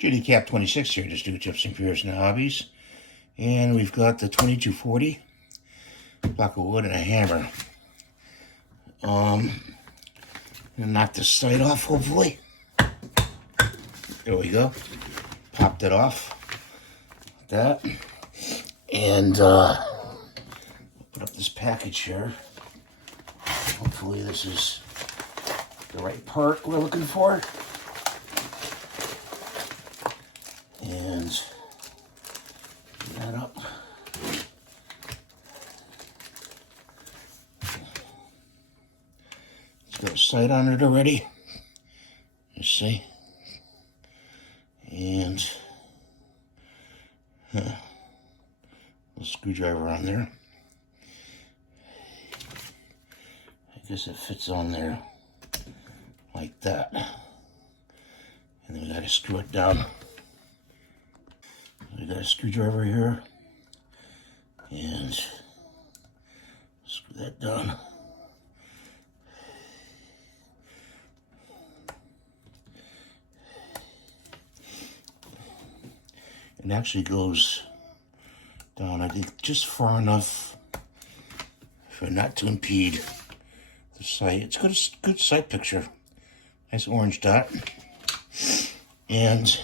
JD 26 here, just do tips and fears and hobbies. And we've got the 2240, block of wood and a hammer. Gonna knock this sight off, hopefully. There we go. Popped it off. Like that. And put up this package here. Hopefully this is the right part we're looking for. And get that up. It's got a sight on it already. You see? And a screwdriver on there. I guess it fits on there like that. And then we gotta screw it down. We got a screwdriver here, and screw that down. It actually goes down, I think, just far enough for not to impede the sight. It's good sight picture. Nice orange dot. And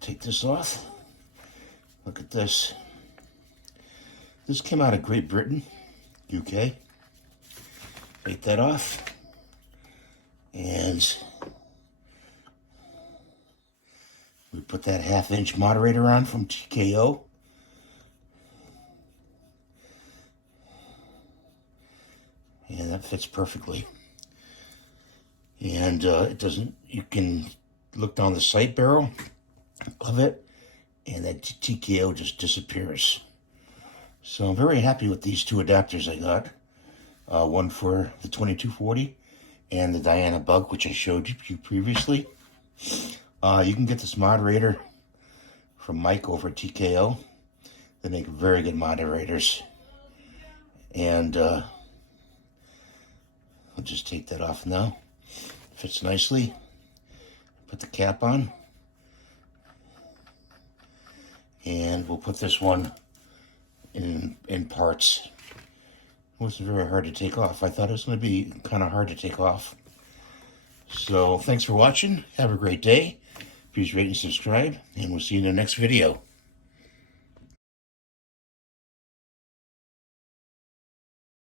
take this off. Look at this. This came out of Great Britain, UK. Take that off. And we put that 1/2-inch moderator on from TKO. And that fits perfectly. And it doesn't, you can look down the sight barrel of it, and that TKO just disappears. So I'm very happy with these two adapters I got. One for the 2240 and the Diana Bug, which I showed you previously. You can get this moderator from Mike over at TKO. They make very good moderators. And I'll just take that off now. Fits nicely. Put the cap on. And we'll put this one in parts. It wasn't very hard to take off. I thought it was going to be kind of hard to take off. So thanks for watching. Have a great day. Please rate and subscribe, and we'll see you in the next video.